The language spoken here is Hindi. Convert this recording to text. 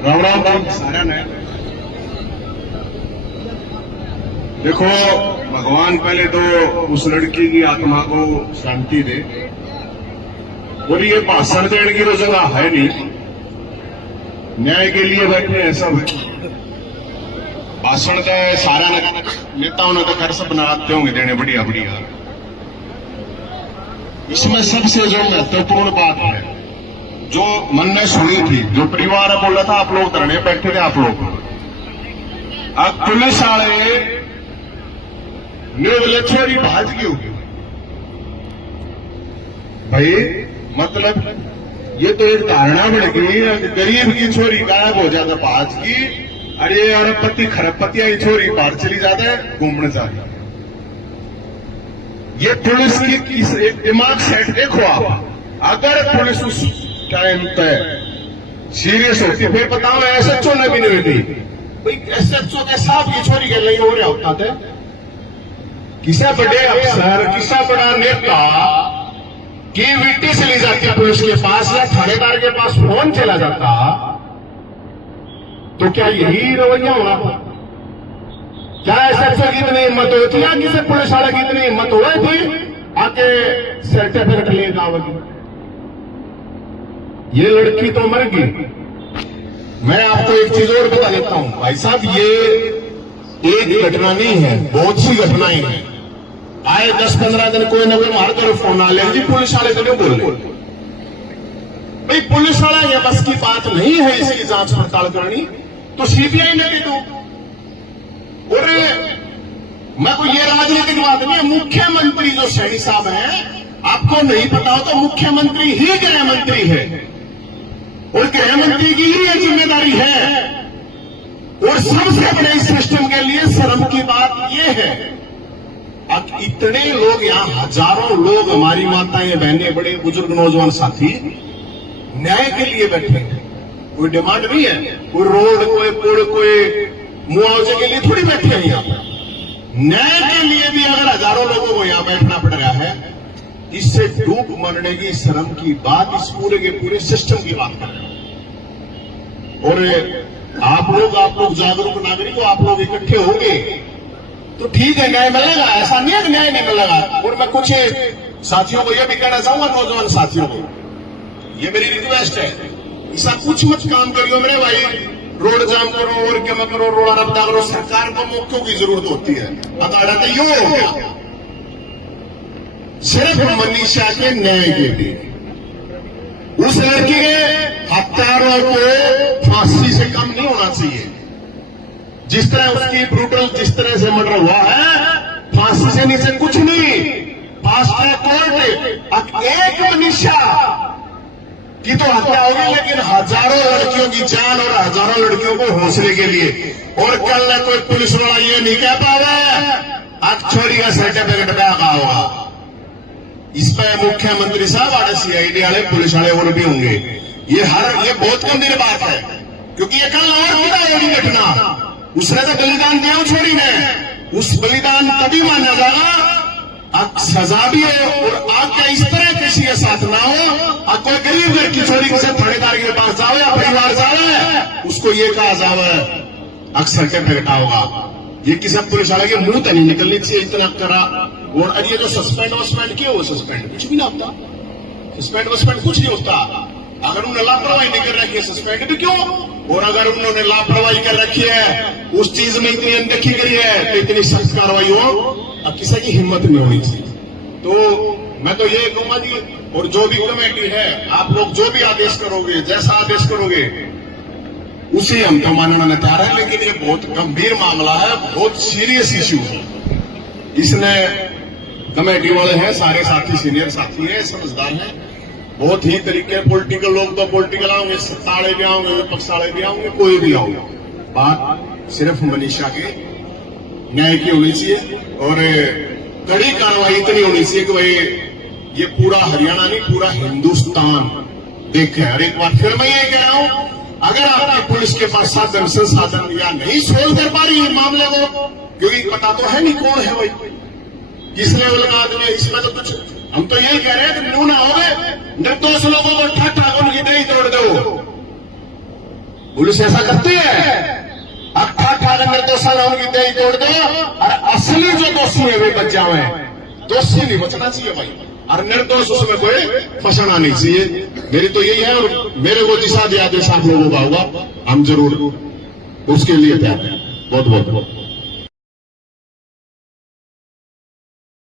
राम राम राम सारा ने देखो, भगवान पहले तो उस लड़की की आत्मा को शांति दे। और ये भाषण देने की तो जगह है नहीं, न्याय के लिए बैठे हैं सब। भाषण तो सारा नेताओं ने तो घर से बनाते होंगे देने बढ़िया बढ़िया। इसमें सबसे जो महत्वपूर्ण बात है, जो मन ने सुनी थी, जो परिवार ने बोला था, आप लोग धरने बैठे थे, आप लोग अब पुलिस वाले ने छोरी भाज की होगी भाई। मतलब ये तो एक धारणा बन गई है, गरीब की छोरी गायब हो जाता भाज की, अरे अरबपति खरबपतिया की छोरी बाहर चली जाता है घूमने जा रही। ये पुलिस की एक दिमाग सेट देखो आप। अगर पुलिस उस टाइम तय सीरियस होती, फिर बताओ एसएचओ ने भी नहीं होती भाई। एसएचओ के साहब की छोरी के लिए हो रहा होता था। किसा बड़े अफसर, किसा बड़ा नेता की विट्टी चली जाती पुलिस के पास या थानेदार के पास फोन चला जाता, तो क्या यही रवैया होना था? क्या एसएचओ की इतनी हिम्मत हुई थी या किसी पुलिस वाले की इतनी हिम्मत हो रही थी आके सर्टिफिकेट लेकर आवेगी? ये लड़की तो मर गई। मैं आपको एक चीज और बता देता हूं भाई साहब, ये एक घटना नहीं है, बहुत सी घटनाएं हैं। आए 10-15 दिन कोई ना कोई मार कर फोन आ लेंगे, पुलिस वाले तो नहीं बोल भाई। पुलिस वाला ये बस की बात नहीं है इसकी जांच पड़ताल करनी, तो सीबीआई ने भी दो। और मैं कोई ये राजनीतिक बात नहीं है, मुख्यमंत्री जो सैनी साहब हैं, आपको नहीं पता हो तो मुख्यमंत्री ही गृह मंत्री है, और गृह मंत्री की ही ये जिम्मेदारी है। और सबसे बड़े इस सिस्टम के लिए शर्म की बात यह है, अब इतने लोग यहाँ, हजारों लोग, हमारी माताएं, बहनें, बड़े बुजुर्ग, नौजवान साथी न्याय के लिए बैठे हैं। कोई डिमांड नहीं है, कोई रोड, कोई पुल, कोई मुआवजे के लिए थोड़ी बैठे हैं यहाँ पर। न्याय के लिए भी अगर हजारों लोगों को यहाँ बैठना पड़ रहा है, इससे डूब मरने की शर्म की बात, इस पूरे के पूरे सिस्टम की बात कर रहे हैं। और आप लोग जागरूक नागरिक हो, आप लोग इकट्ठे होंगे तो ठीक है, न्याय मिलेगा। ऐसा नहीं है कि न्याय नहीं मिलेगा। और मैं कुछ साथियों को यह भी कहना चाहूंगा, नौजवान साथियों को, ये मेरी रिक्वेस्ट है, ऐसा कुछ मत काम करियो मेरे भाई, रोड जाम करो और क्या मत करो, रोड रफ्ता करो। सरकार को मौकों की जरूरत होती है, अदाड़ा तो यो हो गया सिर्फ मनीषा के न्याय के लिए। उस लड़की के हत्यारों को फांसी से कम नहीं होना चाहिए। जिस तरह उसकी ब्रूटल, जिस तरह से मर्डर हुआ है, फांसी से नीचे कुछ नहीं। फास्ट ट्रैक कोर्ट एक मनीषा की तो हत्या होगी, लेकिन हजारों लड़कियों की जान और हजारों लड़कियों को हौसले के लिए। और कल कोई पुलिस वाला ये नहीं कह पावे आज छोरी का सर्टिफिकेट का होगा। इस पर मुख्यमंत्री साहब आड़े, सीआईडी वाले, पुलिस वाले और भी होंगे। ये बहुत गंभीर बात है, क्योंकि ये कल और कितना होगी घटना। उसने तो बलिदान दिया छोरी ने, उस बलिदान तभी माना जाएगा अब सजा भी हो और आगे इस तरह किसी के साथ ना हो। अब कोई गरीब लड़की छोरी किसी थानेदार के पास जाओ या परिवार जाओ, उसको ये कहा जाओ अक्सर के फेंकता होगा। ये किसी पुलिस वाले के मुंह तो नहीं निकलनी चाहिए इतना करा। और ये जो सस्पेंड वस्पेंड किया, वो सस्पेंड कुछ भी ना होता, सस्पेंड वस्पेंड कुछ नहीं होता। अगर उन्होंने लापरवाही नहीं कर रखी है, सस्पेंड भी क्यों? और अगर उन्होंने लापरवाही कर रखी है, उस चीज में इतनी अनदेखी करी है, तो इतनी सख्त कार्रवाई हो, अब किसी की हिम्मत नहीं होनी चाहिए। तो मैं तो ये कहूंगा जी, और जो भी कमेटी है, आप लोग जो भी आदेश करोगे, जैसा आदेश करोगे, उसे हम तो मानना तैयार है। लेकिन ये बहुत गंभीर मामला है, बहुत सीरियस इश्यू है। इसने कमेटी वाले हैं, सारे साथी सीनियर साथी हैं, समझदार हैं, बहुत ही तरीके। पॉलिटिकल लोग तो पॉलिटिकल आओगे, सत्ता वाले भी आओगे, विपक्ष वाले भी आओगे, कोई भी आओगे, बात सिर्फ मनीषा के न्याय की होनी चाहिए। और कड़ी कार्रवाई इतनी होनी चाहिए कि भाई ये पूरा हरियाणा नहीं, पूरा हिंदुस्तान देखे। और एक बार फिर मैं ये कह रहा हूं, अगर आपकी पुलिस के पास साधन संसाधन या नहीं सोल्व कर पा रही है मामले को, क्योंकि पता तो है नहीं कौन है भाई, किस लेवल का आदमी है, इसमें तो कुछ हम तो यही कह रहे हैं कि न्यू ना हो गए, निर्दोष लोगों को ठा उनकी नहीं तोड़ दो। पुलिस ऐसा करती है, अठारह निर्दोषाला उनकी दही तोड़ दो और असली जो दोषी है वे बच जावे। दोषी नहीं बचना चाहिए भाई, और निर्दोष उसमें कोई फंसाना नहीं चाहिए। मेरी तो यही है, और मेरे वो जिस आदेश आप लोगों का होगा, हम जरूर उसके लिए तैयार हैं। बहुत बहुत